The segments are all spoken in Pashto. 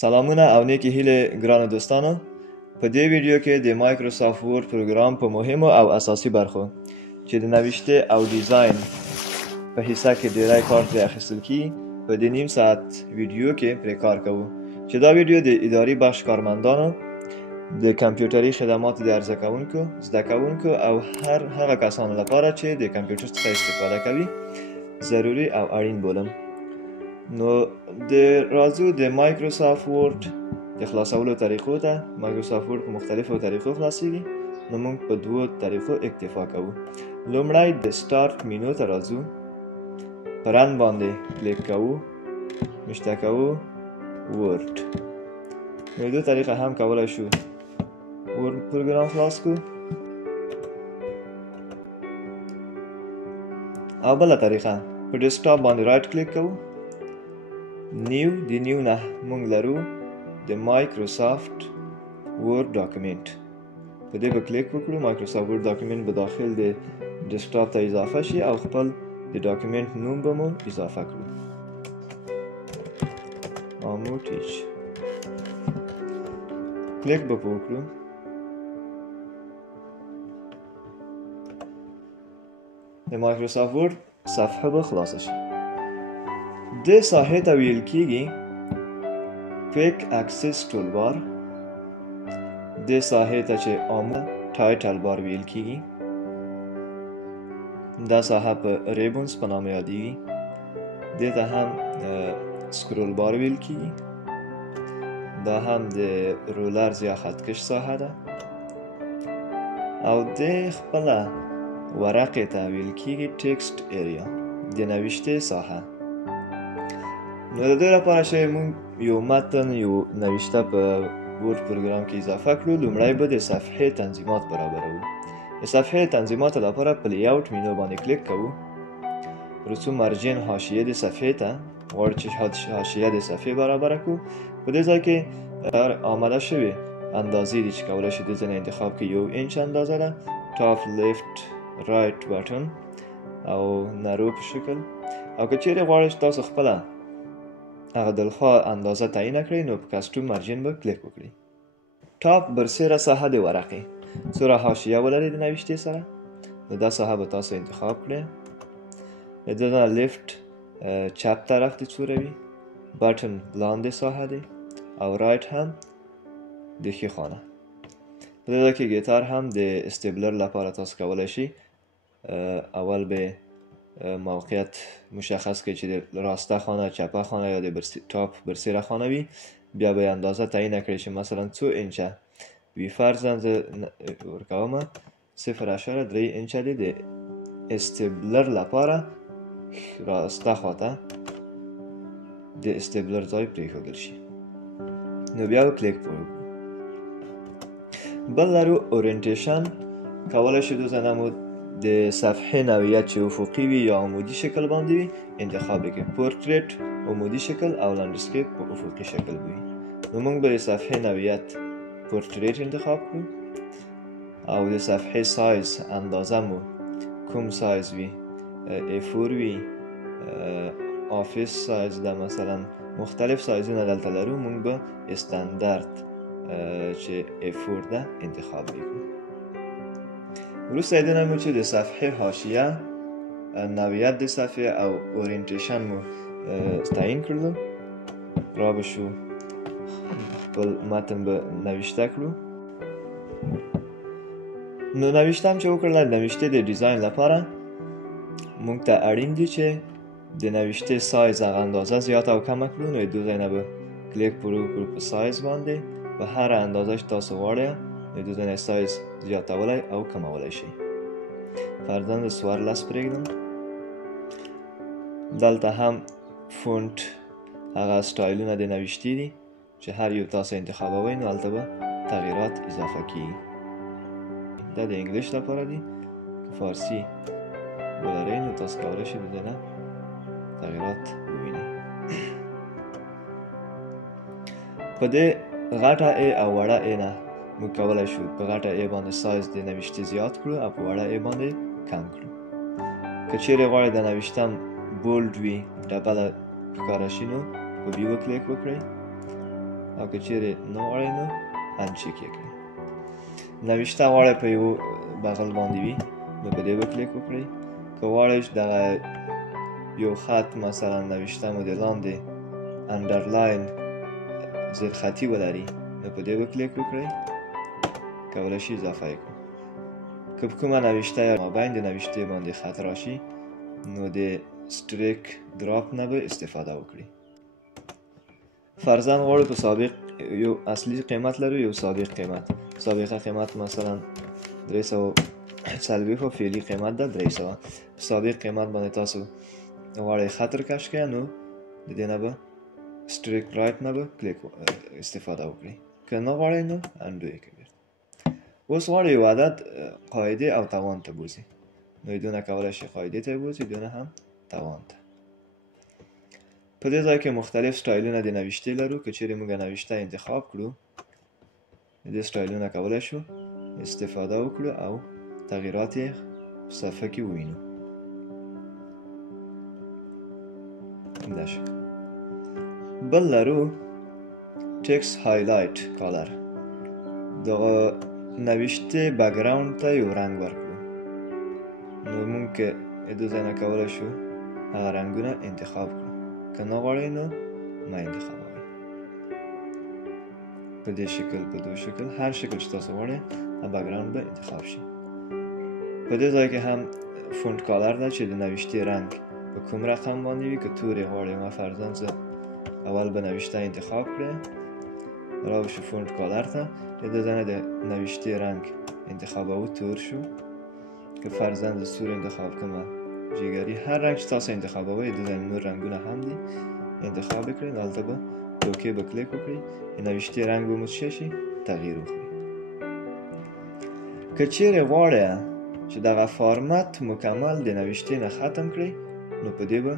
سلامونه او نیکی هیله ګرانو دوستانو. په دې ویډیو کې د مایکروسافت ورډ پروګرام په مهمو او اساسي برخو چې د نوشته او ډیزاین په حصہ کې ډیری کار ترې اخیستل کیږي په دې نیم ساعت ویډیو کې پرې کار کوو چې دا ویډیو د اداري بخش کارمندانو، د کمپیوټري خدماتو د عرضه کوونکو، زده کوونکو او هر هغه کسانو لپاره چې د کمپیوټر څخه استفاده کوي ضروري او اړین بولم. نو د راځو د مایکروسافت ورډ د خلاصولو طریقو ته. مایکروسافت ورډ په مختلفو طریقو خلاصیږي، نو موږ په دوو طریقو اکتفا کوو. لومړی د سٹارټ مینو ته راځو، په رن باندې کلیک کوو، نشته کوو ورډ. نو دو طریقه هم کولای شو ورډ پروګرام خلاص کو، او بله طریقه په ډیسکټاپ باندې رائټ کلیک کوو، نیو، د نیو نه موږ لرو د مایکروسافت ورډ ډاکومنت. په دې به کلیک وکړو، مایکروسافت ورډ ډاکومنت به داخل د ډیسکټاپ ته اضافه شي او خپل د ډاکومنت نوم به مو اضافه کړو، آموټیچ. کلیک به وکړو، د مایکروسافت ورډ صفحه به خلاصه شي. د ساحې ته ویل کیږي کویک اکسس ټولبار، د ساحې ته چې عامه ټایټل بار ویل کیږي. دا ساحه په ریبونز په نامه یادیږي. دې ته هم سکرول بار ویل کیږي. دا هم د رولرز یا خطکش ساحه ده، او د خپله ورقې ته ویل کیږي ټکسټ ایریا، د نوشته ساحه. نو د دې لپاره چې موږ یو متن، یو نوشته په ورډ پروګرام کې اضافه کړو، لومړی به د صفحې تنظیمات برابرو. د صفحې تنظیمات لپاره په لیاوټ مینو باندې کلیک کوو، وروسته مرجع حاشیه د صفحې ته غواړو چې حاشیه د صفحې برابره کړو. په دې ځای کې آماده شوي اندازې دي چې کولی شي د ځینې انتخاب کې 1 انچ اندازه ده، ټاپ لیفت رایټ بټن او نرو په شکل. او که چیرې غواړئ چې تاسو خپله هغه دلخواه اندازه تعیین کړئ، نو په کسټوم مرجن به کلیک وکړئ. ټاپ برسیره ساحه د ورقې څومره حاشیه ولري د نوشتې سره، نو دا ساحه به تاسو انتخاب کړئ. د دې نه لیفت چپ طرف ته څومره وي، بټن لاندې ساحه دی، او رایټ هم د ښي خانه. په دې ځای کې ګیتار هم د استیبلر لپاره تاسو کولی شئ اول به موقعیت مشخص کړئ چې د راسته خانه، چپه خانه یا د ټاپ برسیره خانه وي. بیا به اندازه تعیین کړئ چې مثلا 2 انچه وي. فرضاً زه ورکوم 0.3 انچه دی د استیبلر لپاره راسته خواته د استیبلر ځای پرېښودل شي. نو بیا به کلیک وکړو. بل لرو اورینټیشن. کولی شو دو ځایونه مو د صفحې نوعیت چې افقي وي یا عمودي شکل باندې وي انتخاب وکړئ. پورتریټ عمودي شکل او لنډسکیپ په افقي شکل وي. نو موږ به د صفحې نوعیت پورتریټ انتخاب کړو، او د صفحې سایز اندازه مو کوم سایز وي، A4 وي، آفیس سایز ده، مثلا مختلف سایزونه دلته لرو. موږ به استاندارد چې A4 ده انتخاب وکړو. وروسته یې دنه مو چې د صفحې حاشیه، نوعیت د صفحې او اورینټیشن مو تعیین کړلو، را به شو خپل متن به نوشته کړو. نو نوشته هم چې وکړل، نوشته د ډیزاین لپاره موږ ته اړین دي چې د نوشته سایز هغه اندازه زیاته او کمه کړو. نو دو ځای نه به کلیک وکړو په سایز باندې، په هر اندازه چې تاسو غواړئ د دو ځای سایز زیاتولی او کمولی شي. فرضاً د 14 پرېږدم. دلته هم فونټ هغه سټایلونه د نوشتې دي چې هر یو تاسو انتخابوئ، نو هلته به تغییرات اضافه کیږي. دا د انګلیش لپاره دي، که فارسي ولرئ نو تاسو کولی شئ د دې نه تغییرات ووینئ. په دې غټه ای او وړه ای نه موږ کولی شو په غټه ای باندې سایز د نوشتې زیات کړو او په وړه ای باندې کم کړو. که چیرې غواړئ د نوشتم بولډ وي، ډبله ښکاره شي، نو په بي وکلیک وکړئ. او که چیرې نه غواړئ نو انچیک یې کړئ. نوشته غواړئ په یو بغل باندې وي نو په دې به کلیک وکړئ. که غواړئ دغه یو خط مثلا نوشته مو د لاندې انډرلاین زیر خطي ولري نو په دې به کلیک وکړئ. کولی شي اضافه یې کړئ. که په کومه نوشته یا مابین د نوشتې باندې خط راشي نو د ستریک دراپ نه به استفاده وکړي. فرضاً غواړو په سابق یو اصلي قیمت لرو یو سابق قیمت. سابقه قیمت مثلا 340 او فعلي قیمت ده 300. سابق قیمت باندې تاسو غواړئ خط کش کړئ نو د دې نه به ستریک رایټ نه به کلیک استفاده وکړئ. که نه غواړئ نو انډو یې کړئ. اوس غواړئ یو عدد قاعده او توان ته بوځي نو دونه کولی شي قاعدې ته بوځي دونه هم توان ته. په دې ځای کې مختلف سټایلونه د نوشتې لرو. که چیرې موږ نوشته انتخاب کړو د دې سټایلونه کولی شو استفاده وکړو او تغییرات یې په صفحه کې ووینو. دا شکل. بل لرو ټکس هایلایټ کالر. دغه نوشته بک‌گراوند ته یو رنګ ورکړو نو موږ که دو ځایونه کولی شو هغه رنګونه انتخاب کړو. که نه غواړئ نو مه انتخابوئ. په دې شکل په دو شکل هر شکل چې تاسو غواړئ بک‌گراوند به انتخاب شي. په دې ځای کې هم فونټ کالر ده چې د نوشتې رنګ په کوم رقم باندې وي. که تورې غواړئ ما فرضاً زه اول به نوشته انتخاب کړئ را بشو فونټ کالر ته د دې ځای نه د نوشتې رنګ انتخابوو تور شو. که فرضاً زه سور انتخاب کړم جګري هر رنګ چې تاسو انتخابوئ د ځای نور رنګونه هم دي انتخاب کړئ. دلته به اوکې به کلیک وکړئ. د نوشتې رنګ به مو څه شي تغییر وکړي. که چیرې غواړئ چې دغه فارمت مکمل د نوشتې نه ختم کړئ نو په دې به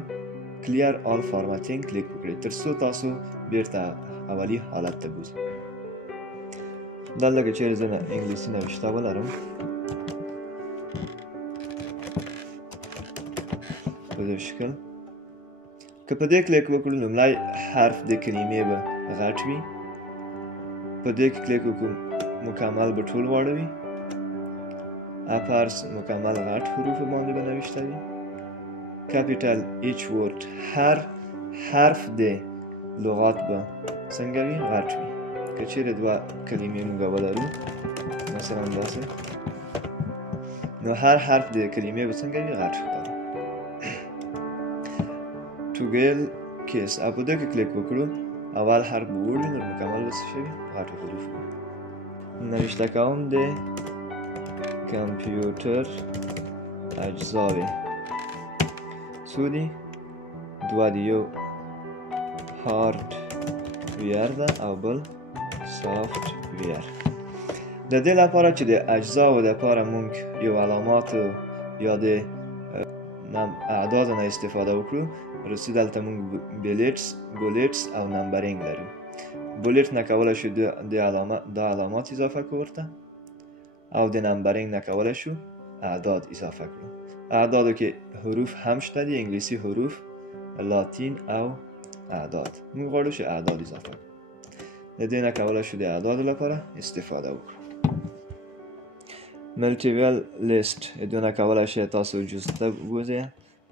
کلیر آل فارمتینګ کلیک وکړئ تر څو تاسو بیرته اولی حالت ته بوځي. دلته که چیرې زه انګلیسي نوشته ولرم په دې شکل که په دې کلیک وکړو لومړی حرف د کلمې به غټ وي. په دې کې کلیک وکړو مکمل به ټول واړوي. اپرس مکمل غټ حروف باندې به نوشته وي. کاپیټل ایچ ورد هر حرف د لغات به څنګه وي غټ وي. که چیرې دوه کلمې موږ ولرو مثلا داسې نو هر حرف د کلمې به څنګه وي غټ ښکاري. توګل کیس او په دې کې کلیک وکړو اول حرف به وړو نو مکمل به څه شوي غټ حروف وي. نوشته کوم د کمپیوټر اجزاوې څو دي؟ دوه دي. یو هارد ویر ده او بل سافت ویر. د دې لپاره چې د اجزاو لپاره موږ یو علاماتو یا د اعدادو نه استفاده وکړو رسو دلته موږ بولیټس او نمبرینګ لرو. بولیټ نه کولی شو دا علامات اضافه کړو ورته او د نمبرینګ نه کولی شو اعداد اضافه کړو. اعدادو کې حروف هم شته دي انګلیسي حروف لاتین او اعداد. موږ غواړو چې اعداد اضافه کړو. د دې نه کولی شو د اعدادو لپاره استفاده وکړو. ملټیپل لیست دونه کولی شئ تاسو جوسته بوځئ.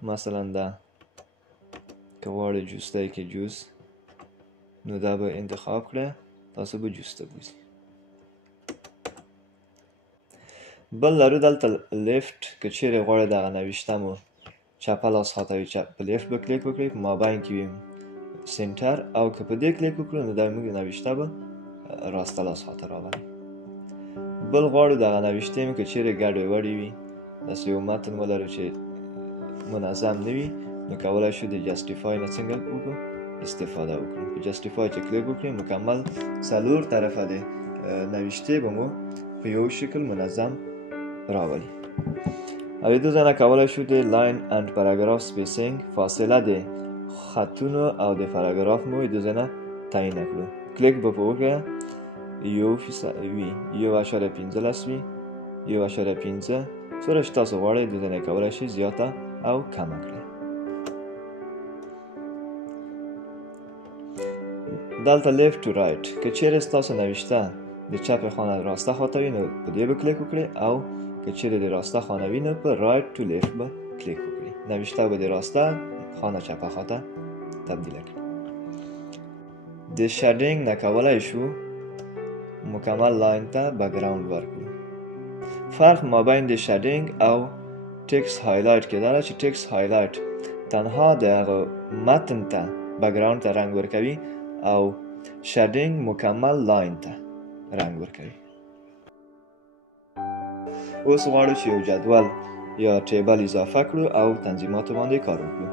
مثلا دا که غواړئ جوسته کې جوس نو دا به انتخاب کړئ تاسو به جوسته بوځئ. بل لرو دلته لیفت. که چیرې غواړئ دغه نوشته مو چپه لاس خواته وي په لیفت به کلیک وکړئ. په مابین کې وي سنټر او که په دې کلیک وکړو نو دا موږ نوشته به راسته لاس خواته راولي. بل غواړو دغه نوشتې مو که چیرې ګډې وډې وي داسې یو متن ولرو چې منظم نه وي نو کولی شو د جسټیفای نه څنګه وکړو استفاده وکړو. په جسټیفای چې کلیک وکړئ مکمل څلور طرفه د نوشتې به مو په یو شکل منظم راولي. او دو ځایونه کولی شو د لاین اند پاراګراف سپیسینګ فاصله د خطونو او د پاراګراف مو دو ځایونه تعیین کړو. کلیک به په وکړئ 1.15 وي 1.15 څومره چې تاسو غواړئ دو ځایونه کولی شئ زیاته او کمه کړئ. دلته لیفت تو رایټ که چیرې ستاسو نوشته د چپ خانه راسته خواته وي نو په دې به کلیک وکړئ او که چیرې د راسته خانه وي نو په رایټ تو لیفت به کلیک وکړئ. نوشته به د راسته خانه چپه خواته تبدیل کړئ. د شیډینګ نه کولی شو مکمل لاین ته بک‌گراوند ورکړو. فرق مابین د شیډینګ او ټکس هایلایټ کې دا چې ټکس هایلایټ تنها د هغه متن ته بک‌گراوند ته رنګ ورکوي او شیډینګ مکمل لاین ته رنګ ورکوي. اوس غواړو چې یو جدول یا ټیبل اضافه کړو او تنظیماتو باندې کار وکړو.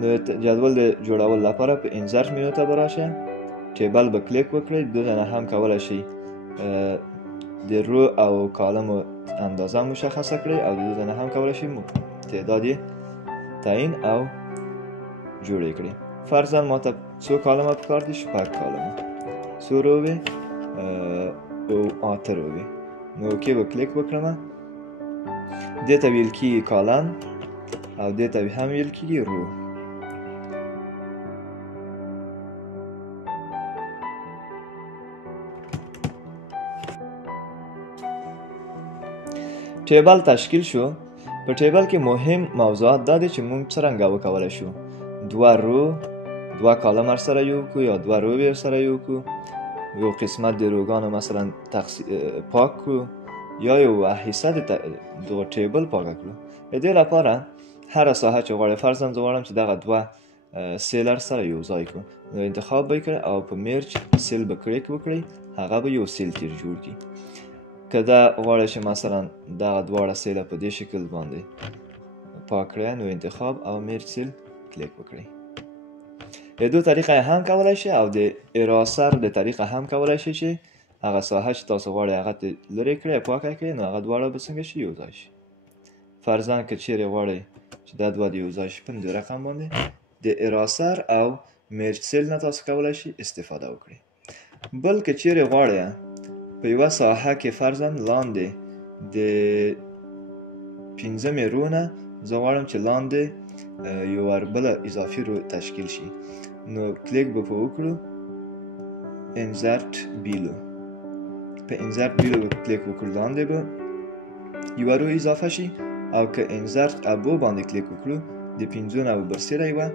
نو جدول د جوړولو لپاره په انسرت مینو ته به راشئ، ټیبل به کلیک وکړئ. دو ځایه هم کولی شئ د رو او کالمو اندازه مشخصه کړئ او د دو ځایه هم کولی شئ تعداد یې تعیین او جوړې کړئ. فرضاً ماته څو کالمه پکار دي؟ 6 کالمه. څو روې؟ او 8 روې. نو اوکې به کلیک وکړم. دې ته ویل کېږي کالم او دې ته هم ویل کېږي رو. ټیبل تشکیل شو. په ټیبل کې مهم موضوعات دا دي چې موږ څرنګه وکولی شو 2 رو 2 کالم سره یو کړو یا 2 روې سره یو کړو، یو قسمت د روګانو مثلا پاک کړو یا یو حصه د دغه ټیبل پاکه کړو. د دې لپاره هره ساحه چې غواړئ، فرضاً زه غواړم چې دغه 2 سیلر سره یو ځای کړو، نو انتخاب به یې کړئ او په میرج سیل به کلیک وکړئ، هغه به یو سیل تیر جوړ کړي. که دا غواړئ چې مثلا دغه دواړه سیله په دې شکل باندې پاک کړئ، نو انتخاب او میرج سیل کلیک وکړئ. د دو طریقه هم کولی شئ او د اراسر د طریقه هم کولی شئ چې هغه ساحه چې تاسو غواړئ هغه لرې کړئ پاکه کړئ، نو هغه دواړه به څنګه شي؟ یو ځای شي. فرضاً که چیرې غواړئ چې دا دوه د یو ځای شي په دې رقم باندې، د اراسر او میرج سیل نه تاسو کولی شئ استفاده وکړئ. بل که چیرې غواړئ په یوه ساحه کې فرضاً لاندې د 5مې رو نه زه غواړم چې لاندې یو بله اضافي رو تشکیل شي، نو کلیک به په وکړو انسرت بیلو. په انسرت بیلو به کلیک وکړو، لاندې به یوه رو اضافه شي، او که انسرت ابو باندې کلیک وکړو د 5 نه برسېره یوه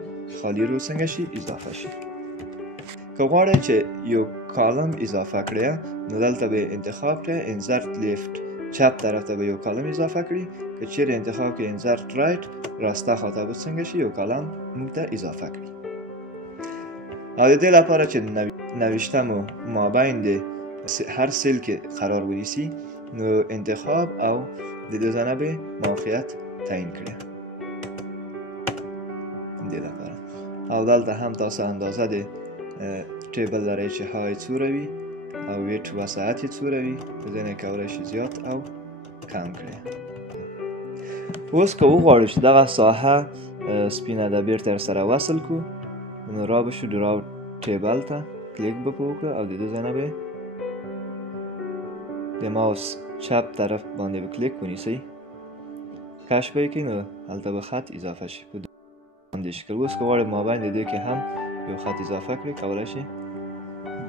خالی رو څنګه شي؟ اضافه شي. که غواړئ چې یو کالم اضافه کړئ، نو دلته به انتخاب کړئ انسرت لیفت، چپ طرف ته به یو کالم اضافه کړئ. که چیرې انتخاب کړئ انسرت رایټ، راسته خواته به څنګه شي؟ یو کالم موږ ته اضافه کړئ. او د دې لپاره چې نوشته مو مابین د هر سیل کې قرار ونیسي، نو انتخاب او د دو ځایه به موقعیت تعیین کړئ. دې لپاره او دلته هم تاسو اندازه د ټیبل لرئ چې های څومره وي او ویټ وسعت یې څومره وي، په ځینې کولی شئ زیات او کم کړئ. اوس که وغواړو چې دغه ساحه سپینه ده بیرته ورسره وصل کړو، نو را به شو دراو ټیبل ته کلیک به وکړو او د دې ځای نه به د ماوس چپ طرف باندې به کلیک ونیسئ، کش به یې کړئ، نو هلته به خط اضافه شي په دې شکل. اوس که غواړئ مابین د دې کې هم یو خط اضافه کړئ، کولی شئ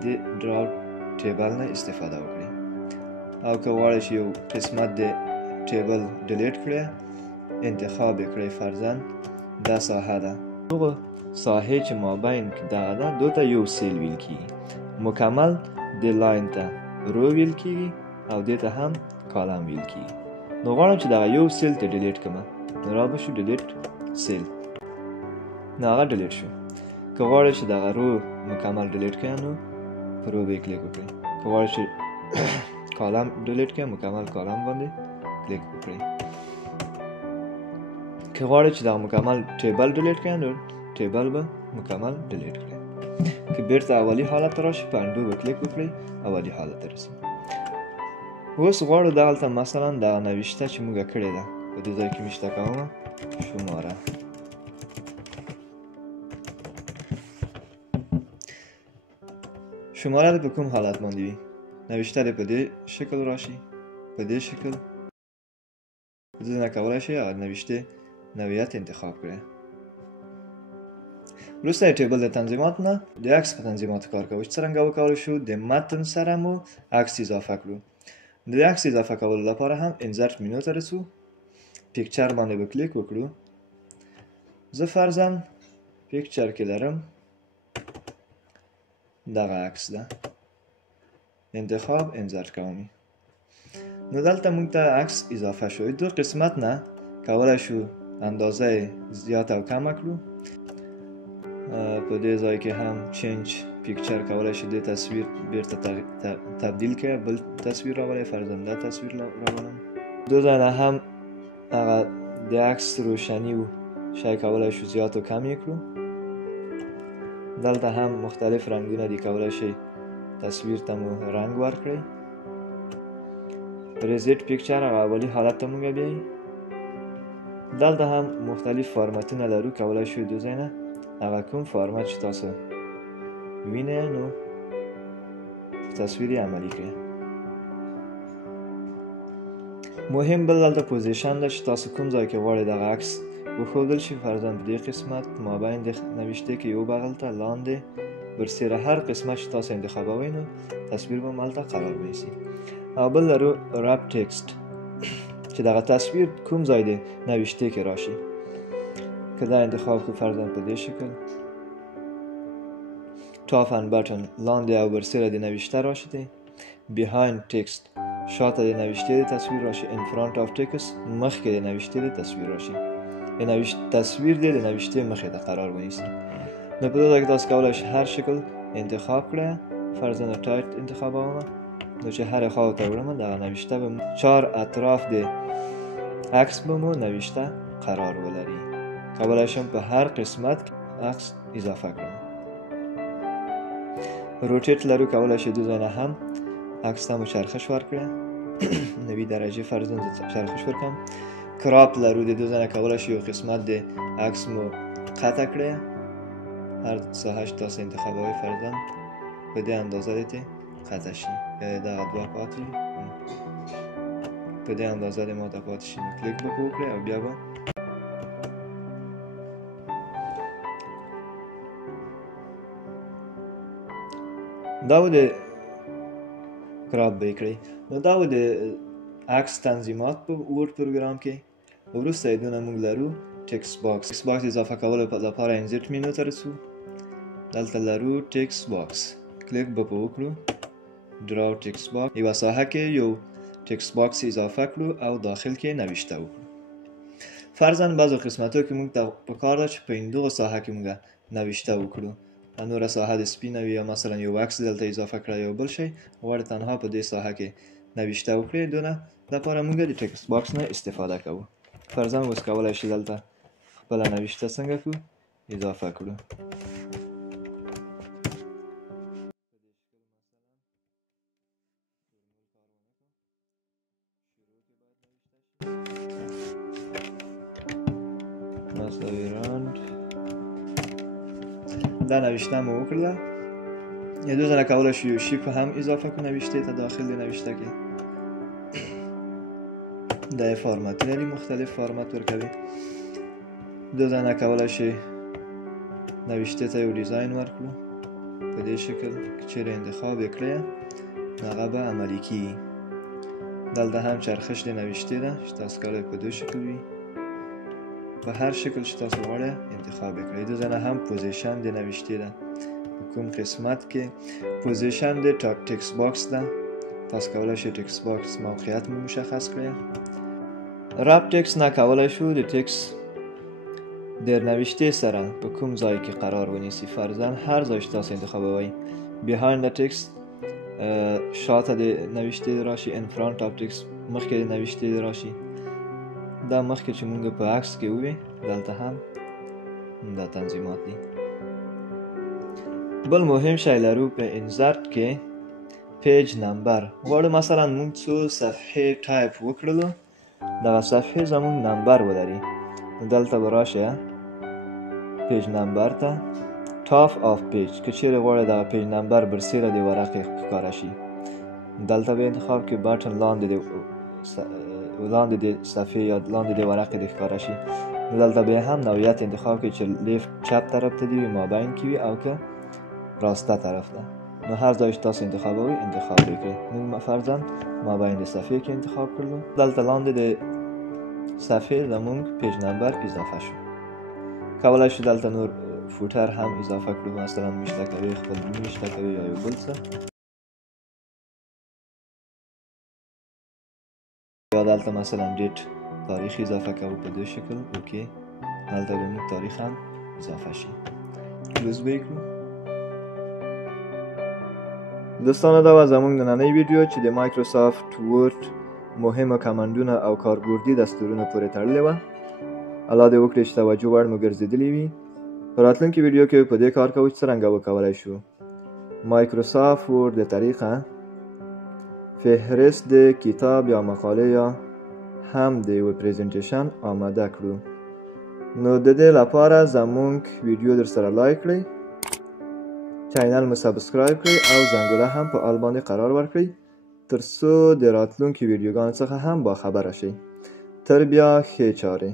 د دراو ټیبل نه استفاده وکړئ. او که غواړئ چې یو قسمت د ټیبل ډیلیټ کړئ، انتخاب یې کړئ فرضاً دا ساحه ده. دغه ساحې چې مابین کې دغه ده، دو ته یو سیل ویل کېږي. مکمل د لاین ته رو ویل کېږي او دې ته هم کالم ویل کېږي. نو غواړم چې دغه یو سیل ته ډیلیټ کړم، نو را به شو ډیلیټ سیل، نو هغه ډیلیټ شو. که غواړئ چې دغه رو مکمل ډیلیټ کړئ، نو په رو به یې کلیک وکړئ. که غواړئ چې کالم ډیلیټ کړئ، مکمل کالم باندې کلیک وکړئ. که غواړئ چې دغه مکمل ټیبل ډیلیټ کړئ، نو ټیبل به مکمل ډیلیټ کړئ. که بیرته اولی حالت ته راشي، په انډو به کلیک وکړئ، اولی حالت ته رسي. اوس غواړو دغلته مثلا دغه نوشته چې موږ کړې ده، په دې ځای کې میشته کومه شماره. شماره دې په کوم حالت باندې وي؟ نوشته دې په دې شکل راشي، په دې شکل. په دې نه کولی شئ هغه نوشته نوعیت انتخاب کړئ. وروسته ټیبل د تنظیمات نه د عکس په تنظیماتو کار کوو چې څرنګه وکولی شو د متن سره مو عکس اضافه کړو. د عکس اضافه کولو لپاره هم انزرت مینو ته رسو، پیکچر باندې به کلیک وکړو. زه فرضاً پیکچر کې لرم دغه عکس ده، انتخاب انزرت کوم. نو دلته موږ ته عکس اضافه شو. دو قسمت نه کولی شو اندازه زیات او کم کړو. په دې ځای کې هم چینج پیکچر کولی شي د تصویر بیرته تبدیل کړي، بل تصویر راولي، فرضاً دا تصویر راولم. دو ځای نه هم هغه د عکس روشنی و شی کولی شو زیات و کم یې کړو. دلته هم مختلف رنګونه دي، کولی شي تصویر ته مو رنګ ورکړئ. ریزیټ پیکچر هغه اولی حالت ته مونږ بیایي. دلته هم مختلف فارمتونه لرو، کولی شو دو ځای نه هغه کوم فارمت چې تاسو وینئ نو تصویر عملی کړئ. مهم بل دلته پوزیشن ده چې تاسو کوم ځای کې غواړئ دغه عکس وښودل شي. فرضاً په دې قسمت مابین د نوشته کې یو بغل ته لاندې برسیره هر قسمت چې تاسو انتخابوئ نو تصویر به مالته قرار بنیسي. او بل لرو رپ ټکسټ چې دغه تصویر کوم ځای د نوشته کې راشي. که دا انتخاب کو فرضاً په دې شکل ټاپ اند بټن لاندې او برسیره د نوشته راشي دی. بیهایند ټکسټ شاته د نوشته د تصویر راشي. ان فرانت اف ټکسټ مخکې د نوشته د تصویر راشي. تصویر د نوشته مخې ته قرار ونیسي. نو په دې ځای کې تاسو کولی شئ هر شکل انتخاب کړئ. فرضاً ټایټ انتخابومه، نو چې هر خوا ته وړم دغه نوشته به چار اطراف د عکس به مو نوشته قرار ولري. کولی شم په هر قسمت عکس اضافه کړم. روټیټ لرو، کولی شئ دو ځای نه هم عکس ته مو چرخش ورکړئ. 90 درجه فرضاً چرخش ورکړم. کراپ لرو، د دو ځای نه کولی شئ یو قسمت د عکس مو قطع کړئ. هر ساحه چې تاسو انتخابوئ فرضاً په دې اندازه دې قطع شي. دغه دوه پاتې په دې اندازه د ماته پاتې شي. نو کلیک به وکړئ او بیا به دا و د کراپ به کړئ. نو دا و د عکس تنظیمات په ورد پروګرام کې. وروسته یې دونه موږ لرو ټکسټ باکس. ټکسټ باکس اضافه کولو لپاره انزرت مینو ته رسو. دلته لرو ټکسټ باکس، کلیک به وکړو. دراو ټکسټ باکس یوه ساحه کې یو ټکسټ باکس اضافه کړو او داخل کې نوشته وکړو. فرضاً بعضو قسمتو کې موږ ته پکار ده چې په این دغه ساحه کې موږ نوشته وکړو. نوره ساحه د سپینه وي یا مثلا یو عکس دلته اضافه کړی یا بل شی غواړئ تنها په دې ساحه کې نوشته وکړئ. دونه لپاره موږ د ټکسټ باکس نه استفاده کوو. فرضاً اوس کولی شئ دلته خپله نوشته څنګه کړو اضافه کړو. دا نوشته مو وکړله. یا دو ځله کولی شو یو شي هم اضافه کړو نوشته ته داخل د نوشته کې. دا یې فارمتونه دي، مختلف فارمت ورکوي. دو ځله کولی شي نوشته ته یو ډیزاین ورکړو په دې شکل. که چیرې انتخاب یې کړی هغه به عملي کېږي. دلته هم چرخش د نوشته ده چې تاسو کولی په دو شکل وي. په هر شکل چې تاسو غواړئ انتخاب کړئ. دو ځله هم پوزیشن د نوشته ده. په کوم قسمت کې پوزیشن د ټکسټ باکس ده. تاسو کولی شئ ټکسټ باکس موقعیت مو مشخص کړئ. رپ ټکسټ نه کولی شو د ټکسټ د نوشته سره په کوم ځای کې قرار ونیسي. فرضاً هر ځای چې تاسو انتخابوئ. بیهایند د ټکسټ شاته د نوشته راشي. ان فرانت اف ټکسټ مخکې د نوشته راشي. دا مخکې چې مونږ په عکس کې ووي دلته هم دا تنظیمات دي. بل مهم شی لرو په انزرت کې پیج نمبر. غواړو مثلا مونږ څو صفحې ټایپ وکړلو دغه صفحې زمونږ نمبر ولري. دلته به راشه پیج نمبر ته ټاپ آف پیج. که چیرې غواړئ دغه پیج نمبر برسیره د ورقې ښکاره شي دلته به انتخاب کې بټن لاندې د صفحې یا لاندې د ورقې د ښکاره شي. دلته بیا هم نوعیت انتخاب کې چې لیفت چپ طرف ته دی وي مابین کې وي او که راسته طرف ته. نو هر ځای چې تاسو انتخابوي انتخاب وکړئ. موږ فرضاً مابین د صفحې کې انتخاب کړلو. دلته لاندې د صفحې زموږ پیج نمبر اضافه شو. کولی شو دلته نور فوټر هم اضافه کړو، مثلا میشته کوي خپل نوم میشته کوي یا یو بل څه، یا دلته مثلا ډیټ تاریخ اضافه کوو په دې شکل. اوکې، دلته زموږ تاریخ هم اضافه شي. کلوز به یې کړو. دوستانو دا و زموږ نننۍ ویډیو چې د مایکروسافت ورډ مهمه کمانډونه او کاربردي دستورونه پورې تړلې وه. الله دې وکړي چې توجه وړ مو ګرځېدلې وي. په راتلونکي ویډیو کې په دې کار کوو چې څرنګه وکولی شو مایکروسافت ورډ د طریقه فهرست د کتاب یا مقاله یا هم د یو پریزنټیشن آماده کړو. نو د دې لپاره زموږ ویډیو در سره لایک کړئ، چینل مو سبسکرایب کړئ او زنګوله هم په آل باندې قرار ورکړئ تر څو د راتلونکي ویډیوګانو څخه هم باخبره شئ. تر بیا ښې چارې.